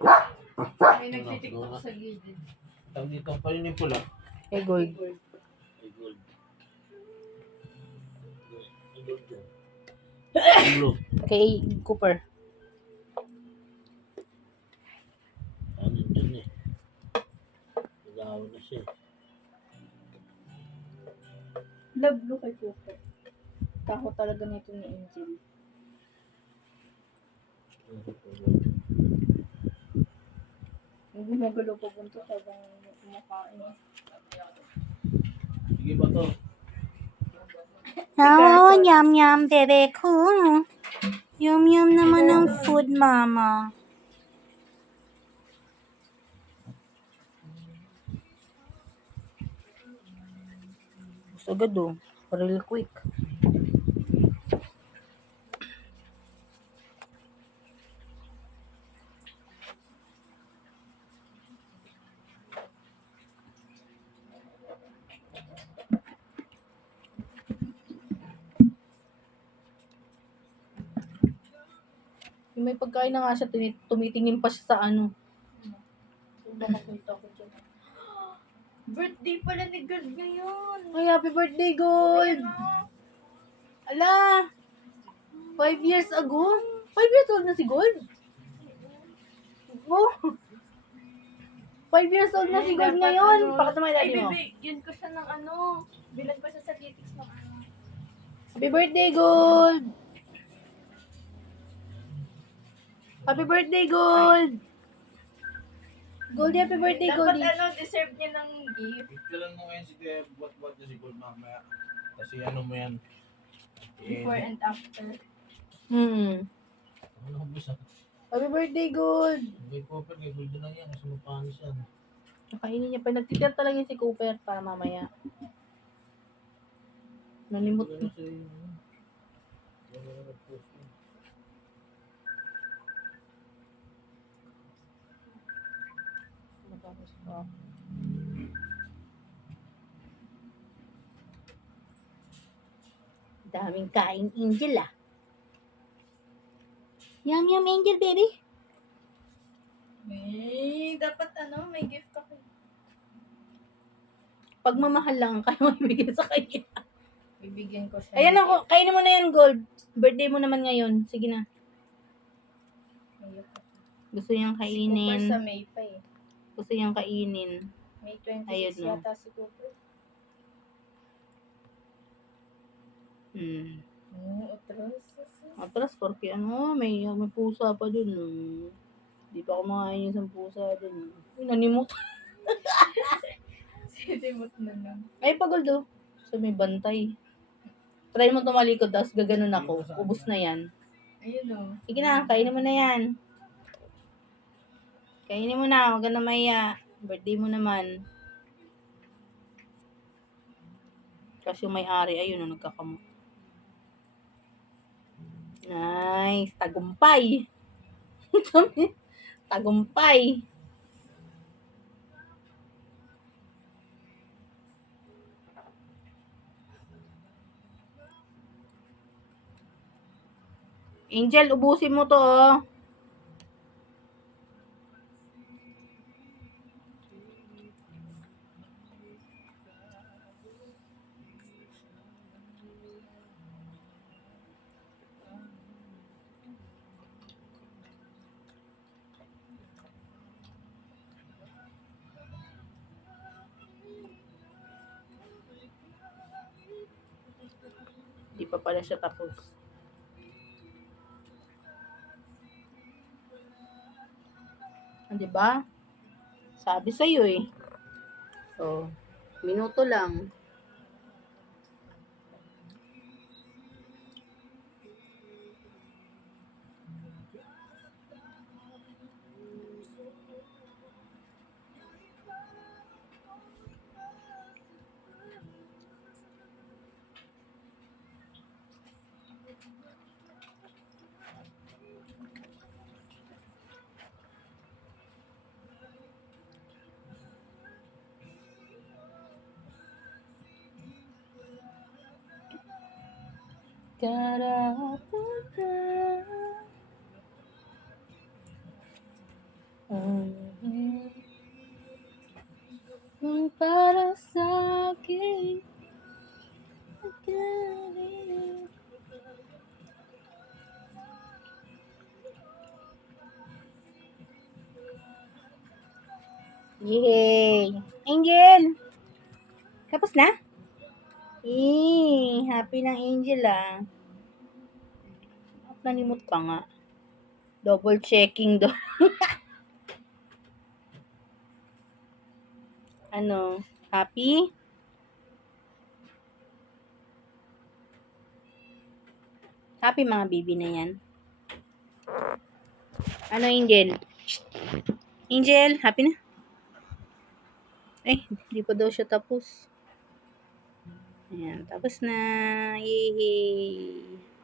May nagtitiktok sa gilid. Tawag dito, paano yung pula? Kay Gold. Ay, gold. Ay, gold yun. Blue. Kay Cooper. Ano dun eh. Nagawa na siya. Love blue kay Cooper. Takot talaga nito ni Angel. Hindi magulo pa buntot habang kumakain. Sige ba to? Oh, yum yum, bebe ko. Yum yum naman ang food, mama. Agad oh. Real quick. Yung may pagkain na nga siya, tumitingin pa siya sa ano. Birthday pala ni Gold ngayon. Ay, happy birthday, Gold! Ala! 5 years ago? 5 years old na si Gold? Oh! 5 years old na si Gold ngayon. Pakita mo yung daddy mo. Bibigyan ko siya ng ano. Bilan ko siya sa titics ng ano. Happy birthday, Gold! Happy birthday, Gold! Gold, happy birthday, Gold. Dapat ano, deserve niya ng gift. Picturean mo ngayon si Kuya, buat-buat na si Gold mamaya. Kasi ano mo yan. Before and after. Ano ko bisa? Happy birthday, Gold! Kay Cooper, kay Gold na yan. Kasi mapanis yan. Nakainin niya pa. Nagtitira talaga yun si Cooper para mamaya. Nalimot. Ano sa iyo? Ano na nag-post mo? Matapos pa. Daming kain, Angel ah. Yum yum, Angel, baby. Dapat ano, may gift ako. Pagmamahal lang kayo maibigay sa kanya. Bibigyan ko siya. Ayan ako, kainin mo na yan, Gold. Birthday mo naman ngayon. Sige na. Gusto niyang Si Cooper kainin. sa May pa eh. Gusto niyang kainin. May 26 Ayun, no? yata si Cooper. Atras. Atras, porque ano, may pusa pa dun. Di pa kumakain yung isang pusa dun. Uy, nanimot. Sitimot na lang. Ay, pagod oh. So, may bantay. Try mo tumalikod, tapos gaganon ako. Ubus na yan. Ayun o. Sige na, kainin mo na yan. Kainin mo na, huwag ka na maya. Birthday mo naman. Kasi yung may-ari, ayun o, nagkakamot. Nice. Tagumpay. Tagumpay. Angel, ubusin mo to oh. Di pa pala siya tapos. Di ba? Sabi sa'yo eh. So, minuto lang. sa'kin. Again. Yay! Angel! Tapos na? Happy ng Angel ah. Nalimot pa nga. Double checking do. Ano? Happy? Happy mga baby na yan. Ano, Angel? Shh. Angel, happy na? Di pa daw siya tapos. Ayan, tapos na. Yay!